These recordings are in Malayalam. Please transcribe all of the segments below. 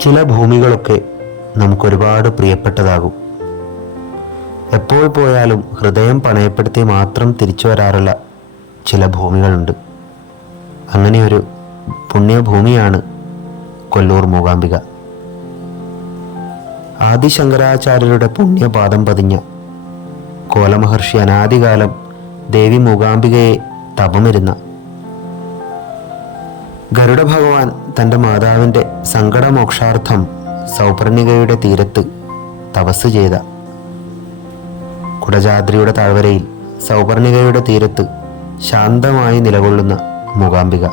ചില ഭൂമികളൊക്കെ നമുക്കൊരുപാട് പ്രിയപ്പെട്ടതാകും. എപ്പോൾ പോയാലും ഹൃദയം പണയപ്പെടുത്തി മാത്രം തിരിച്ചു വരാറുള്ള ചില ഭൂമികളുണ്ട്. അങ്ങനെയൊരു പുണ്യഭൂമിയാണ് കൊല്ലൂർ മൂകാംബിക. ആദിശങ്കരാചാര്യരുടെ പുണ്യപാദം പതിഞ്ഞ കോലമഹർഷി അനാദികാലം ദേവി മൂകാംബികയെ തപമിരുന്ന ഗരുഡ ഭഗവാൻ തന്റെ മാതാവിന്റെ സങ്കടമോക്ഷാർത്ഥം സൗപർണികയുടെ തീരത്ത് തപസ് ചെയ്ത. കുടജാദ്രിയുടെ താഴ്വരയിൽ സൗപർണികയുടെ തീരത്ത് ശാന്തമായി നിലകൊള്ളുന്ന മൂകാംബിക.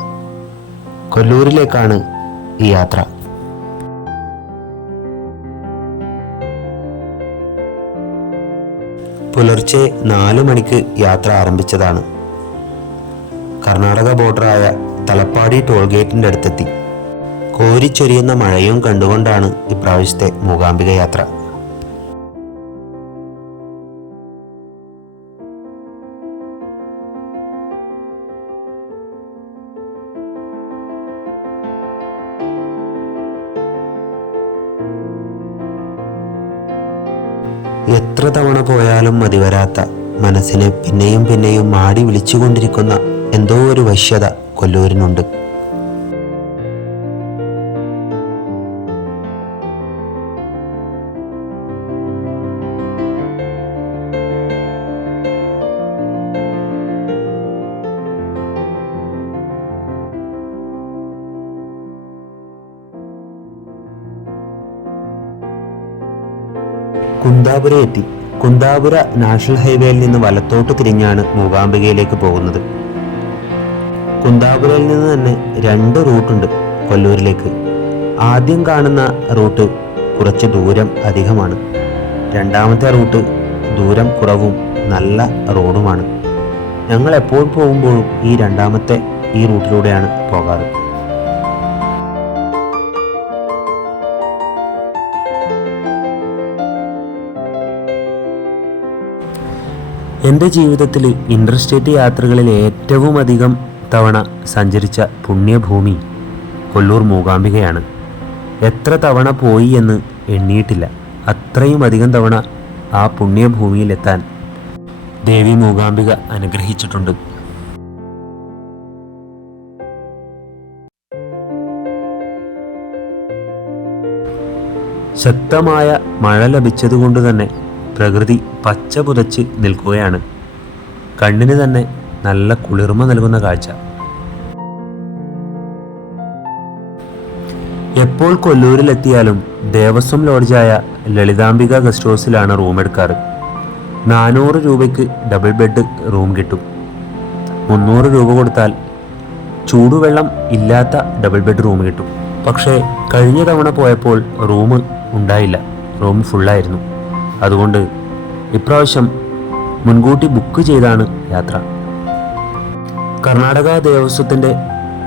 കൊല്ലൂരിലേക്കാണ് ഈ യാത്ര. പുലർച്ചെ നാലു മണിക്ക് യാത്ര ആരംഭിച്ചതാണ്. കർണാടക ബോർഡറായ തലപ്പാടി ടോൾ ഗേറ്റിന്റെ അടുത്തെത്തി. കോരിച്ചൊരിയുന്ന മഴയും കണ്ടുകൊണ്ടാണ് ഇപ്രാവശ്യത്തെ മൂകാംബിക യാത്ര. എത്ര തവണ പോയാലും മതിവരാത്ത മനസ്സിനെ പിന്നെയും പിന്നെയും മാടി വിളിച്ചുകൊണ്ടിരിക്കുന്ന എന്തോ ഒരു വശ്യത. കൊല്ലൂരിനുണ്ട്. കുന്താപുര എത്തി കുന്താപുര നാഷണൽ ഹൈവേയിൽ നിന്ന് വലത്തോട്ട് തിരിഞ്ഞാണ് മൂകാംബികയിലേക്ക് പോകുന്നത്. കുന്താപുരയിൽ നിന്ന് തന്നെ രണ്ട് റൂട്ടുണ്ട് കൊല്ലൂരിലേക്ക്. ആദ്യം കാണുന്ന റൂട്ട് കുറച്ച് ദൂരം അധികമാണ്. രണ്ടാമത്തെ റൂട്ട് ദൂരം കുറവും നല്ല റോഡുമാണ്. ഞങ്ങൾ എപ്പോൾ പോകുമ്പോഴും ഈ രണ്ടാമത്തെ ഈ റൂട്ടിലൂടെയാണ് പോകാറ്. എന്റെ ജീവിതത്തിൽ ഇന്റർസ്റ്റേറ്റ് യാത്രകളിൽ ഏറ്റവും അധികം തവണ സഞ്ചരിച്ച പുണ്യഭൂമി കൊല്ലൂർ മൂകാംബികയാണ്. എത്ര തവണ പോയി എന്ന് എണ്ണിയിട്ടില്ല. അത്രയും അധികം തവണ ആ പുണ്യഭൂമിയിലെത്താൻ ദേവി മൂകാംബിക അനുഗ്രഹിച്ചിട്ടുണ്ട്. ശക്തമായ മഴ ലഭിച്ചതുകൊണ്ട് തന്നെ പ്രകൃതി പച്ച പുതച്ച് നിൽക്കുകയാണ്. കണ്ണിന് തന്നെ നല്ല കുളിർമ നൽകുന്ന കാഴ്ച. എപ്പോൾ കൊല്ലൂരിലെത്തിയാലും ദേവസ്വം ലോഡ്ജായ ലളിതാംബിക ഗസ്റ്റ് ഹൗസിലാണ് റൂം എടുക്കാറ്. നാനൂറ് രൂപയ്ക്ക് ഡബിൾ ബെഡ് റൂം കിട്ടും. മുന്നൂറ് രൂപ കൊടുത്താൽ ചൂടുവെള്ളം ഇല്ലാത്ത ഡബിൾ ബെഡ് റൂം കിട്ടും. പക്ഷേ കഴിഞ്ഞ തവണ പോയപ്പോൾ റൂം ഉണ്ടായില്ല. റൂം ഫുള്ളായിരുന്നു. അതുകൊണ്ട് ഇപ്രാവശ്യം മുൻകൂട്ടി ബുക്ക് ചെയ്താണ് യാത്ര. കർണാടക ദേവസ്വത്തിന്റെ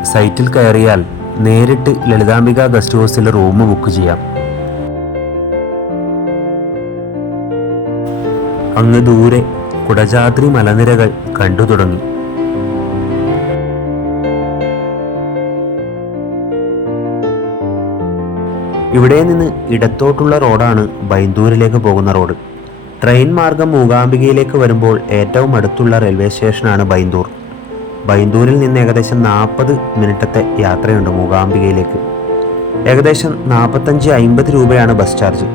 സൈറ്റിൽ കയറിയാൽ നേരിട്ട് ലളിതാംബിക ഗസ്റ്റ് ഹൗസിൽ റൂം ബുക്ക് ചെയ്യാം. അങ്ങ് ദൂരെ കുടജാദ്രി മലനിരകൾ കണ്ടു തുടങ്ങി. ഇവിടെ നിന്ന് ഇടത്തോട്ടുള്ള റോഡാണ് ബൈന്ദൂരിലേക്ക് പോകുന്ന റോഡ്. ട്രെയിൻ മാർഗം മൂകാംബികയിലേക്ക് വരുമ്പോൾ ഏറ്റവും അടുത്തുള്ള റെയിൽവേ സ്റ്റേഷനാണ് ബൈന്ദൂർ. ബൈന്ദൂരിൽ നിന്ന് ഏകദേശം നാൽപ്പത് മിനിറ്റത്തെ യാത്രയുണ്ട് മൂകാംബികയിലേക്ക്. ഏകദേശം നാൽപ്പത്തഞ്ച് അമ്പത് രൂപയാണ് ബസ് ചാർജ്.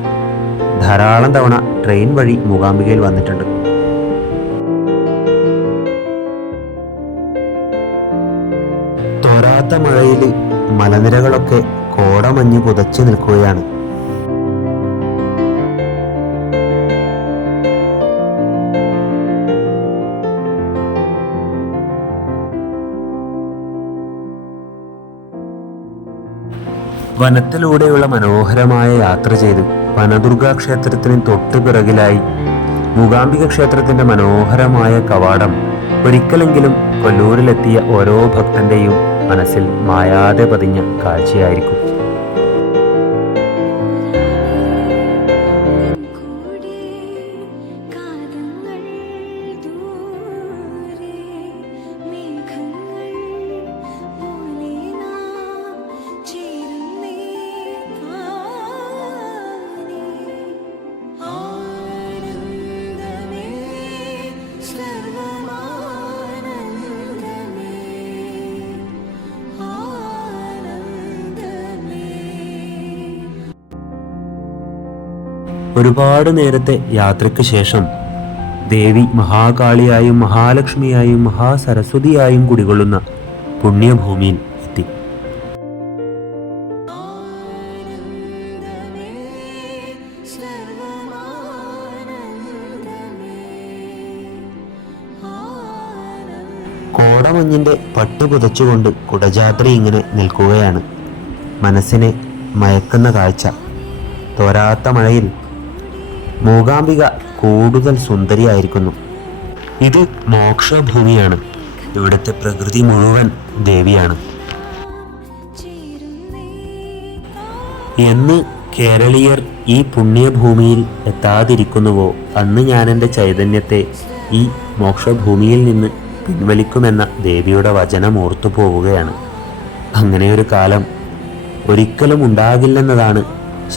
ധാരാളം തവണ ട്രെയിൻ വഴി മൂകാംബികയിൽ വന്നിട്ടുണ്ട്. തോരാത്ത മഴയിൽ മലനിരകളൊക്കെ കോടമഞ്ഞ് പുതച്ചു നിൽക്കുകയാണ്. വനത്തിലൂടെയുള്ള മനോഹരമായ യാത്ര ചെയ്ത്. വനദുർഗാ ക്ഷേത്രത്തിന് തൊട്ടു പിറകിലായി. മൂകാംബിക ക്ഷേത്രത്തിന്റെ മനോഹരമായ കവാടം. ഒരിക്കലെങ്കിലും കൊല്ലൂരിലെത്തിയ ഓരോ ഭക്തന്റെയും മനസ്സിൽ മായാതെ പതിഞ്ഞ കാഴ്ചയായിരിക്കും. ഒരുപാട് നേരത്തെ യാത്രയ്ക്ക് ശേഷം ദേവി മഹാകാളിയായും മഹാലക്ഷ്മിയായും മഹാസരസ്വതിയായും കുടികൊള്ളുന്ന പുണ്യഭൂമിയിൽ എത്തി. ആനന്ദമേ സർവമാനന്ദമേ കോടമഞ്ഞിന്റെ പട്ട് പുതച്ചുകൊണ്ട് കുടജാത്രി ഇങ്ങനെ നിൽക്കുകയാണ്. മനസ്സിനെ മയക്കുന്ന കാഴ്ച. തോരാത്ത മഴയിൽ മൂകാംബിക കൂടുതൽ സുന്ദരിയായിരിക്കുന്നു. ഇത് മോക്ഷഭൂമിയാണ്. ഇവിടുത്തെ പ്രകൃതി മുഴുവൻ ദേവിയാണ്. എന്ന് കേരളീയർ ഈ പുണ്യഭൂമിയിൽ എത്താതിരിക്കുന്നുവോ? അന്ന് ഞാൻ എന്റെ ചൈതന്യത്തെ ഈ മോക്ഷഭൂമിയിൽ നിന്ന് പിൻവലിക്കുമെന്ന ദേവിയുടെ വചനം ഓർത്തു പോവുകയാണ്. അങ്ങനെയൊരു കാലം ഒരിക്കലും ഉണ്ടാകില്ലെന്നതാണ്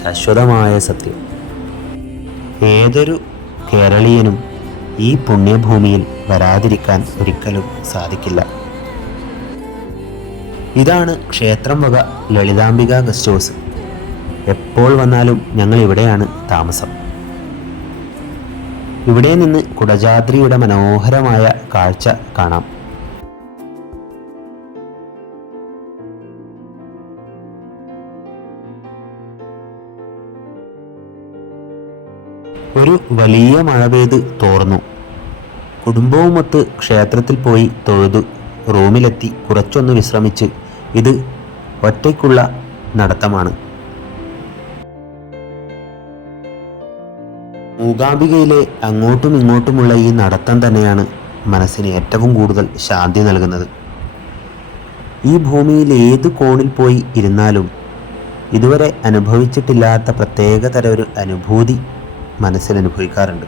ശാശ്വതമായ സത്യം. ഏതൊരു കേരളീയനും ഈ പുണ്യഭൂമിയിൽ വരാതിരിക്കാൻ ഒരിക്കലും സാധിക്കില്ല. ഇതാണ് ക്ഷേത്രം വക ലളിതാംബിക ഗസ്റ്റ് ഹൗസ്. എപ്പോൾ വന്നാലും ഞങ്ങൾ ഇവിടെയാണ് താമസം. ഇവിടെ നിന്ന് കുടജാദ്രിയുടെ മനോഹരമായ കാഴ്ച കാണാം. ഒരു വലിയ മഴ പെയ്ത് തോർന്നു. കുടുംബവുമൊത്ത് ക്ഷേത്രത്തിൽ പോയി തൊഴുതു. റൂമിലെത്തി കുറച്ചൊന്ന് വിശ്രമിച്ച്. ഇത് ഒറ്റയ്ക്കുള്ള നടത്തമാണ്. മൂകാംബികയിലെ അങ്ങോട്ടും ഇങ്ങോട്ടുമുള്ള ഈ നടത്തം തന്നെയാണ് മനസ്സിന് ഏറ്റവും കൂടുതൽ ശാന്തി നൽകുന്നത്. ഈ ഭൂമിയിൽ ഏത് കോണിൽ പോയി ഇരുന്നാലും ഇതുവരെ അനുഭവിച്ചിട്ടില്ലാത്ത പ്രത്യേകതര ഒരു അനുഭൂതി മനസ്സിൽ അനുഭവിക്കാറുണ്ട്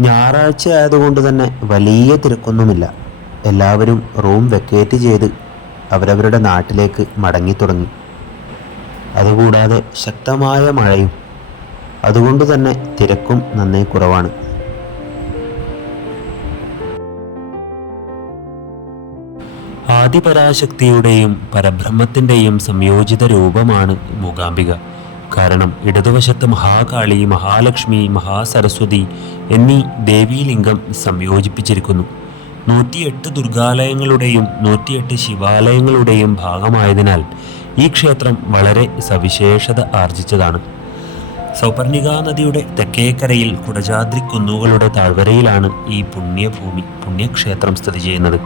ഞായറാഴ്ച ആയതുകൊണ്ട് തന്നെ വലിയ തിരക്കൊന്നുമില്ല. എല്ലാവരും റൂം വെക്കേറ്റ് ചെയ്ത് അവരവരുടെ നാട്ടിലേക്ക് മടങ്ങി തുടങ്ങി. അതുകൂടാതെ ശക്തമായ മഴയും. അതുകൊണ്ട് തന്നെ തിരക്കും നന്നേ കുറവാണ്. ആദിപരാശക്തിയുടെയും പരബ്രഹ്മത്തിന്റെയും സംയോജിത രൂപമാണ് മൂകാംബിക. കാരണം ഇടതുവശത്ത് മഹാകാളി മഹാലക്ഷ്മി മഹാസരസ്വതി എന്നീ ദേവീലിംഗം സംയോജിപ്പിച്ചിരിക്കുന്നു. നൂറ്റിയെട്ട് ദുർഗാലയങ്ങളുടെയും നൂറ്റിയെട്ട് ശിവാലയങ്ങളുടെയും ഭാഗമായതിനാൽ ഈ ക്ഷേത്രം വളരെ സവിശേഷത ആർജിച്ചതാണ്. സൗപർണിക നദിയുടെ തെക്കേക്കരയിൽ കുടജാദ്രി കുന്നുകളുടെ താഴ്വരയിലാണ് ഈ പുണ്യഭൂമി പുണ്യക്ഷേത്രം സ്ഥിതി ചെയ്യുന്നത്.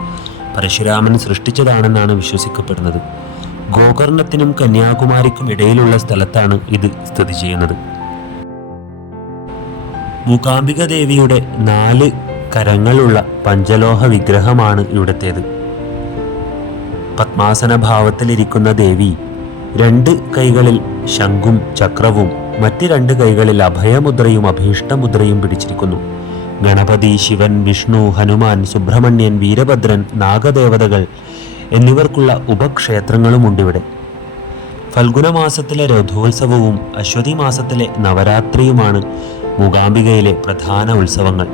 പരശുരാമൻ സൃഷ്ടിച്ചതാണെന്നാണ് വിശ്വസിക്കപ്പെടുന്നത്. ഗോകർണത്തിനും കന്യാകുമാരിക്കും ഇടയിലുള്ള സ്ഥലത്താണ് ഇത് സ്ഥിതി ചെയ്യുന്നത്. മൂകാംബിക ദേവിയുടെ നാല് കരങ്ങളുള്ള പഞ്ചലോഹ വിഗ്രഹമാണ് ഇവിടത്തേത്. പത്മാസന ഭാവത്തിലിരിക്കുന്ന ദേവി രണ്ട് കൈകളിൽ ശംഖും ചക്രവും മറ്റ് രണ്ട് കൈകളിൽ അഭയമുദ്രയും അഭീഷ്ടമുദ്രയും പിടിച്ചിരിക്കുന്നു. ഗണപതി ശിവൻ വിഷ്ണു ഹനുമാൻ സുബ്രഹ്മണ്യൻ വീരഭദ്രൻ നാഗദേവതകൾ എന്നിവർക്കുള്ള ഉപക്ഷേത്രങ്ങളുമുണ്ടിവിടെ. ഫൽഗുന മാസത്തിലെ രഥോത്സവവും അശ്വതി മാസത്തിലെ നവരാത്രിയുമാണ് മൂകാംബികയിലെ പ്രധാന ഉത്സവങ്ങൾ.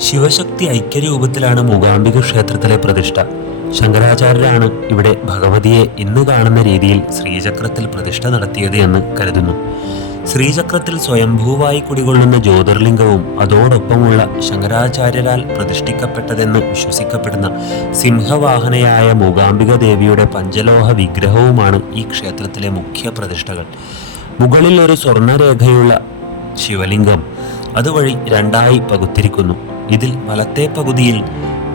ശിവശക്തി ഐക്യരൂപത്തിലാണ് മൂകാംബിക ക്ഷേത്രത്തിലെ പ്രതിഷ്ഠ. ശങ്കരാചാര്യരാണ് ഇവിടെ ഭഗവതിയെ ഇന്ന് കാണുന്ന രീതിയിൽ ശ്രീചക്രത്തിൽ പ്രതിഷ്ഠ നടത്തിയത് എന്ന് കരുതുന്നു. ശ്രീചക്രത്തിൽ സ്വയംഭൂവായി കുടികൊള്ളുന്ന ജ്യോതിർലിംഗവും അതോടൊപ്പമുള്ള ശങ്കരാചാര്യരാൽ പ്രതിഷ്ഠിക്കപ്പെട്ടതെന്ന് വിശ്വസിക്കപ്പെടുന്ന സിംഹവാഹനയായ മൂകാംബിക ദേവിയുടെ പഞ്ചലോഹ വിഗ്രഹവുമാണ് ഈ ക്ഷേത്രത്തിലെ മുഖ്യ പ്രതിഷ്ഠകൾ. മുകളിൽ ഒരു സ്വർണരേഖയുള്ള ശിവലിംഗം അതുവഴി രണ്ടായി പകുത്തിരിക്കുന്നു. ഇതിൽ വലത്തെ പകുതിയിൽ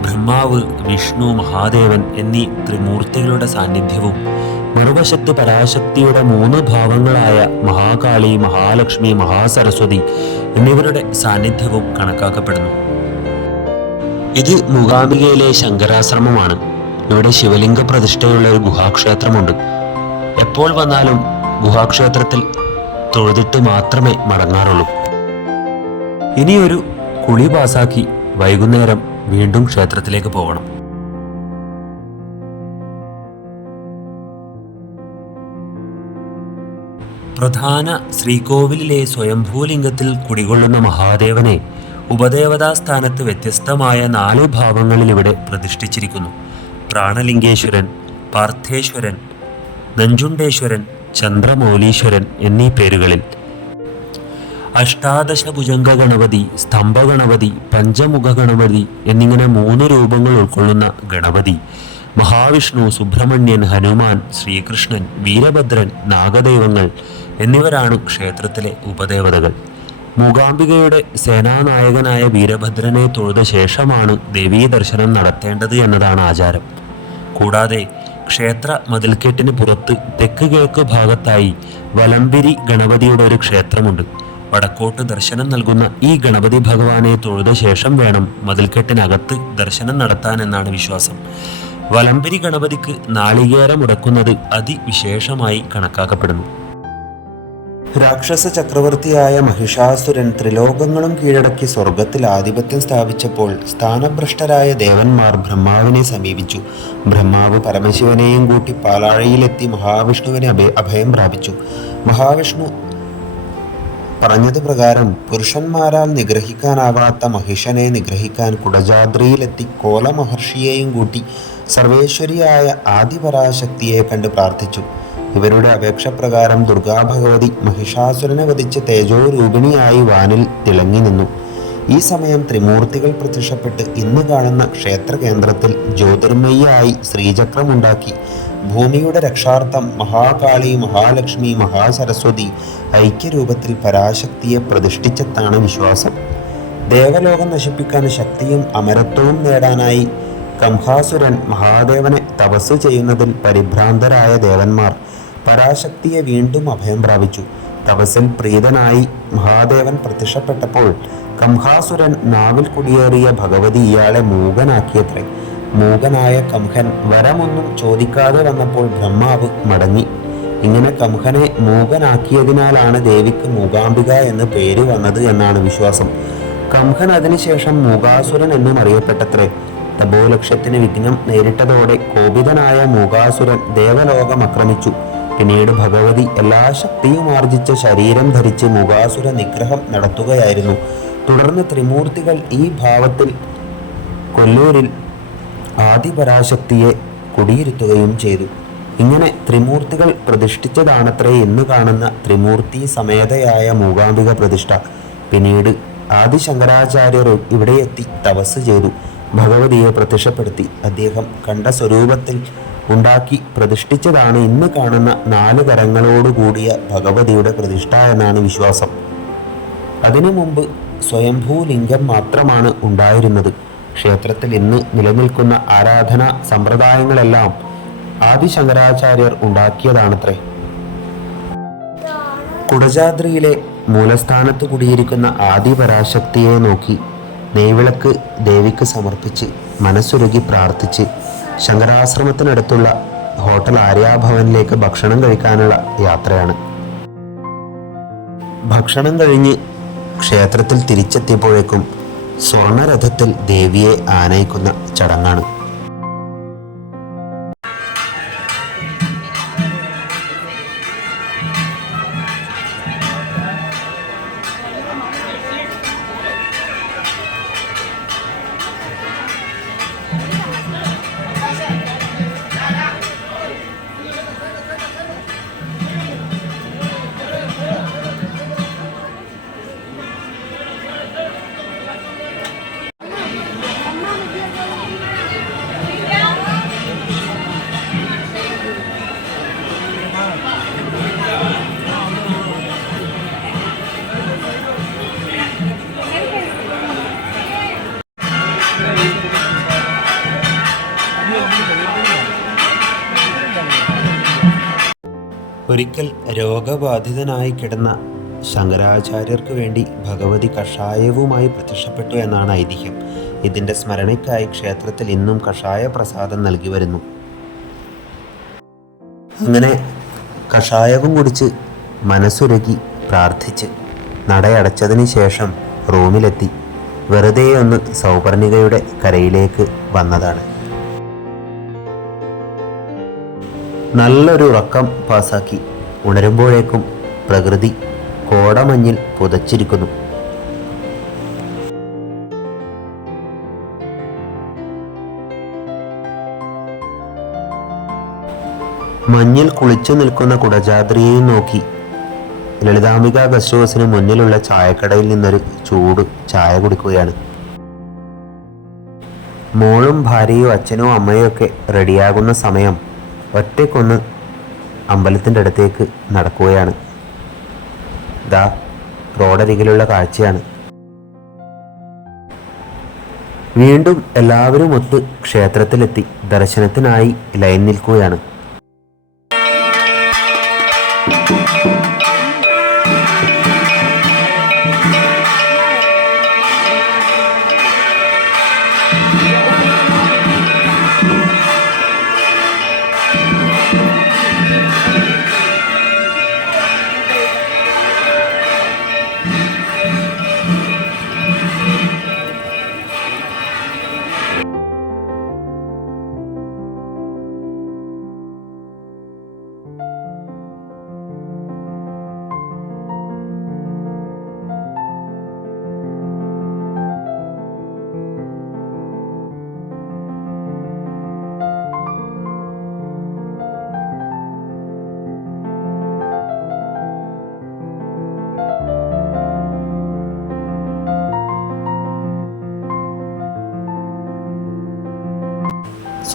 ബ്രഹ്മാവ് വിഷ്ണു മഹാദേവൻ എന്നീ ത്രിമൂർത്തികളുടെ സാന്നിധ്യവും മറുവശത്ത് പരാശക്തിയുടെ മൂന്ന് ഭാവങ്ങളായ മഹാകാളി മഹാലക്ഷ്മി മഹാസരസ്വതി എന്നിവരുടെ സാന്നിധ്യവും കണക്കാക്കപ്പെടുന്നു. ഇത് മൂകാംബികയിലെ ശങ്കരാശ്രമമാണ്. ഇവിടെ ശിവലിംഗ പ്രതിഷ്ഠയുള്ള ഒരു ഗുഹാക്ഷേത്രമുണ്ട്. എപ്പോൾ വന്നാലും ഗുഹാക്ഷേത്രത്തിൽ തൊഴുതിട്ട് മാത്രമേ മടങ്ങാറുള്ളൂ. ഇനിയൊരു കുളി പാസാക്കി വൈകുന്നേരം വീണ്ടും ക്ഷേത്രത്തിലേക്ക് പോകണം. പ്രധാന ശ്രീകോവിലിലെ സ്വയംഭൂലിംഗത്തിൽ കുടികൊള്ളുന്ന മഹാദേവനെ ഉപദേവതാ സ്ഥാനത്ത് വ്യത്യസ്തമായ നാല് ഭാവങ്ങളിൽ ഇവിടെ പ്രതിഷ്ഠിച്ചിരിക്കുന്നു. പ്രാണലിംഗേശ്വരൻ പാർത്ഥേശ്വരൻ നഞ്ചുണ്ടേശ്വരൻ ചന്ദ്രമൗലീശ്വരൻ എന്നീ പേരുകളിൽ. അഷ്ടാദശ ഭുജംഗ ഗണപതി സ്തംഭ ഗണപതി പഞ്ചമുഖ ഗണപതി എന്നിങ്ങനെ മൂന്ന് രൂപങ്ങൾ ഉൾക്കൊള്ളുന്ന ഗണപതി മഹാവിഷ്ണു സുബ്രഹ്മണ്യൻ ഹനുമാൻ ശ്രീകൃഷ്ണൻ വീരഭദ്രൻ നാഗദൈവങ്ങൾ എന്നിവരാണ് ക്ഷേത്രത്തിലെ ഉപദേവതകൾ. മൂകാംബികയുടെ സേനാനായകനായ വീരഭദ്രനെ തൊഴുത ശേഷമാണ് ദേവീ ദർശനം നടത്തേണ്ടത് എന്നതാണ് ആചാരം. കൂടാതെ ക്ഷേത്ര മതിൽക്കെട്ടിന് പുറത്ത് തെക്ക് കിഴക്ക് ഭാഗത്തായി വലമ്പിരി ഗണപതിയുടെ ഒരു ക്ഷേത്രമുണ്ട്. വടക്കോട്ട് ദർശനം നൽകുന്ന ഈ ഗണപതി ഭഗവാനെ തൊഴുത ശേഷം വേണം മതിൽക്കെട്ടിനകത്ത് ദർശനം നടത്താൻ എന്നാണ് വിശ്വാസം. വലമ്പിരി ഗണപതിക്ക് നാളികേരം ഉടക്കുന്നത് അതിവിശേഷമായി കണക്കാക്കപ്പെടുന്നു. രാക്ഷസ ചക്രവർത്തിയായ മഹിഷാസുരൻ ത്രിലോകങ്ങളും കീഴടക്കി സ്വർഗത്തിൽ ആധിപത്യം സ്ഥാപിച്ചപ്പോൾ സ്ഥാനഭ്രഷ്ടരായ ദേവന്മാർ ബ്രഹ്മാവിനെ സമീപിച്ചു. ബ്രഹ്മാവ് പരമശിവനെയും കൂട്ടി പാലാഴയിലെത്തി മഹാവിഷ്ണുവിനെ അഭയ പ്രാപിച്ചു. മഹാവിഷ്ണു പറഞ്ഞത് പ്രകാരം പുരുഷന്മാരാൽ നിഗ്രഹിക്കാനാവാത്ത മഹിഷനെ നിഗ്രഹിക്കാൻ കുടജാദ്രിയിലെത്തി കോല മഹർഷിയെയും കൂട്ടി സർവേശ്വരിയായ ആദിപരാശക്തിയെ കണ്ട് പ്രാർത്ഥിച്ചു. ഇവരുടെ അപേക്ഷ പ്രകാരം ദുർഗാഭഗവതി മഹിഷാസുരനെ വധിച്ച് തേജോരൂപിണിയായി വാനിൽ തിളങ്ങി നിന്നു. ഈ സമയം ത്രിമൂർത്തികൾ പ്രത്യക്ഷപ്പെട്ട് ഇന്ന് കാണുന്ന ക്ഷേത്ര കേന്ദ്രത്തിൽ ജ്യോതിർമയ്യായി ശ്രീചക്രമുണ്ടാക്കി. ഭൂമിയുടെ രക്ഷാർത്ഥം മഹാകാളി മഹാലക്ഷ്മി മഹാസരസ്വതി ഐക്യരൂപത്തിൽ പരാശക്തിയെ പ്രതിഷ്ഠിച്ചെത്താണ് വിശ്വാസം. ദേവലോകം നശിപ്പിക്കാൻ ശക്തിയും അമരത്വവും നേടാനായി കംഹാസുരൻ മഹാദേവനെ തപസ് ചെയ്യുന്നതിൽ പരിഭ്രാന്തരായ ദേവന്മാർ പരാശക്തിയെ വീണ്ടും അഭയം പ്രാപിച്ചു. തപസ്സിൽ പ്രീതനായി മഹാദേവൻ പ്രത്യക്ഷപ്പെട്ടപ്പോൾ കംഹാസുരൻ നാവിൽ കുടിയേറിയ ഭഗവതി ഇയാളെ മൂകനാക്കിയത്രേ. മൂകനായ കംഹൻ വരമൊന്നും ചോദിക്കാതെ വന്നപ്പോൾ ബ്രഹ്മാവ് മടങ്ങി. ഇങ്ങനെ കംഹനെ മൂകനാക്കിയതിനാലാണ് ദേവിക്ക് മൂകാംബിക എന്ന് പേര് വന്നത് എന്നാണ് വിശ്വാസം. കംഹൻ അതിനുശേഷം മൂകാസുരൻ എന്നും അറിയപ്പെട്ടത്രേ. തപോലക്ഷ്യത്തിന് വിഘ്നം നേരിട്ടതോടെ കോപിതനായ മൂകാസുരൻ ദേവലോകം ആക്രമിച്ചു. പിന്നീട് ഭഗവതി എല്ലാ ശക്തിയും ആർജിച്ച ശരീരം ധരിച്ച് മൂകാസുര നിഗ്രഹം നടത്തുകയായിരുന്നു. തുടർന്ന് ത്രിമൂർത്തികൾ ഈ ഭാവത്തിൽ കൊല്ലൂരിൽ ആദിപരാശക്തിയെ കുടിയിരുത്തുകയും ചെയ്തു. ഇങ്ങനെ ത്രിമൂർത്തികൾ പ്രതിഷ്ഠിച്ചതാണത്രേ ഇന്ന് കാണുന്ന ത്രിമൂർത്തി സമേതയായ മൂകാംബിക പ്രതിഷ്ഠ. പിന്നീട് ആദിശങ്കരാചാര്യർ ഇവിടെ എത്തി തപസ് ചെയ്തു. ഭഗവതിയെ പ്രത്യക്ഷപ്പെടുത്തി അദ്ദേഹം കണ്ട സ്വരൂപത്തിൽ ഉണ്ടാക്കി പ്രതിഷ്ഠിച്ചതാണ് ഇന്ന് കാണുന്ന നാല് കരങ്ങളോടുകൂടിയ ഭഗവതിയുടെ പ്രതിഷ്ഠ എന്നാണ് വിശ്വാസം. അതിനു മുമ്പ് സ്വയംഭൂലിംഗം മാത്രമാണ് ഉണ്ടായിരുന്നത്. ക്ഷേത്രത്തിൽ ഇന്ന് നിലനിൽക്കുന്ന ആരാധനാ സമ്പ്രദായങ്ങളെല്ലാം ആദിശങ്കരാചാര്യർ ഉണ്ടാക്കിയതാണത്രേ. കുടജാദ്രിയിലെ മൂലസ്ഥാനത്ത് കുടിയിരിക്കുന്ന ആദിപരാശക്തിയെ നോക്കി നെയ്വിളക്ക് ദേവിക്ക് സമർപ്പിച്ച് മനസ്സുരുകി പ്രാർത്ഥിച്ച് ശങ്കരാശ്രമത്തിനടുത്തുള്ള ഹോട്ടൽ ആര്യാഭവനിലേക്ക് ഭക്ഷണം കഴിക്കാനുള്ള യാത്രയാണ്. ഭക്ഷണം കഴിഞ്ഞ് ക്ഷേത്രത്തിൽ തിരിച്ചെത്തിയപ്പോഴേക്കും സ്വർണരഥത്തിൽ ദേവിയെ ആനയിക്കുന്ന ചടങ്ങാണ്. ഒരിക്കൽ രോഗബാധിതനായി കിടന്ന ശങ്കരാചാര്യർക്ക് വേണ്ടി ഭഗവതി കഷായവുമായി പ്രത്യക്ഷപ്പെട്ടു എന്നാണ് ഐതിഹ്യം. ഇതിന്റെ സ്മരണയ്ക്കായി ക്ഷേത്രത്തിൽ ഇന്നും കഷായ പ്രസാദം നൽകി വരുന്നു. അങ്ങനെ കഷായവും കുടിച്ച് മനസ്സുരുകി പ്രാർത്ഥിച്ച് നടയടച്ചതിന് ശേഷം റൂമിലെത്തി. വെറുതെ ഒന്ന് സൗപർണികയുടെ കരയിലേക്ക് വന്നതാണ്. നല്ലൊരു ഉറക്കം പാസാക്കി ഉണരുമ്പോഴേക്കും പ്രകൃതി കോടമഞ്ഞിൽ പുതച്ചിരിക്കുന്നു. മഞ്ഞിൽ കുളിച്ചു നിൽക്കുന്ന കുടജാദ്രിയെയും നോക്കി ലളിതാംബിക ഗസ്റ്റ് മുന്നിലുള്ള ചായക്കടയിൽ നിന്നൊരു ചൂട് ചായ കുടിക്കുകയാണ്. മോളും ഭാര്യയും അച്ഛനും അമ്മയും ഒക്കെ റെഡിയാകുന്ന സമയം ഒറ്റയ്ക്കൊന്ന് അമ്പലത്തിന്റെ അടുത്തേക്ക് നടക്കുകയാണ്. ദാ റോഡരികിലുള്ള കാഴ്ചയാണ്. വീണ്ടും എല്ലാവരും ഒത്ത് ക്ഷേത്രത്തിലെത്തി ദർശനത്തിനായി ലൈൻ നിൽക്കുകയാണ്.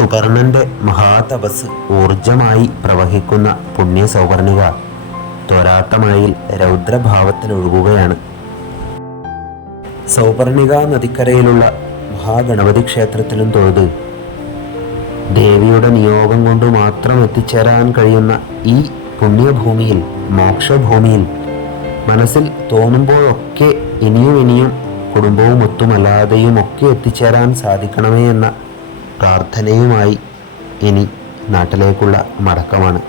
സുപർണന്റെ മഹാതപസ് ഊർജമായി പ്രവഹിക്കുന്ന പുണ്യ സൗവർണിക ത്വരാട്ടമഴയിൽ രൗദ്രഭാവത്തിനൊഴുകുകയാണ്. സൗപർണിക നദിക്കരയിലുള്ള മഹാഗണപതി ക്ഷേത്രത്തിലും തൊഴുത് ദേവിയുടെ നിയോഗം കൊണ്ട് മാത്രം എത്തിച്ചേരാൻ കഴിയുന്ന ഈ പുണ്യഭൂമിയിൽ മോക്ഷഭൂമിയിൽ മനസ്സിൽ തോന്നുമ്പോഴൊക്കെ ഇനിയും ഇനിയും കുടുംബവും ഒത്തുമല്ലാതെയും ഒക്കെ എത്തിച്ചേരാൻ സാധിക്കണമേ എന്ന പ്രാർത്ഥനയുമായി ഇനി നാട്ടിലേക്കുള്ള മടക്കമാണ്.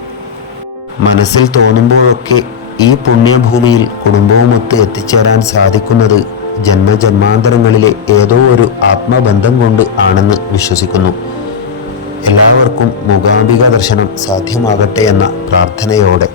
മനസ്സിൽ തോന്നുമ്പോഴൊക്കെ ഈ പുണ്യഭൂമിയിൽ കുടുംബവുമൊത്ത് എത്തിച്ചേരാൻ സാധിക്കുന്നത് ജന്മജന്മാന്തരങ്ങളിലെ ഏതോ ഒരു ആത്മബന്ധം കൊണ്ട് ആണെന്ന് വിശ്വസിക്കുന്നു. എല്ലാവർക്കും മൂകാംബിക ദർശനം സാധ്യമാകട്ടെ എന്ന പ്രാർത്ഥനയോടെ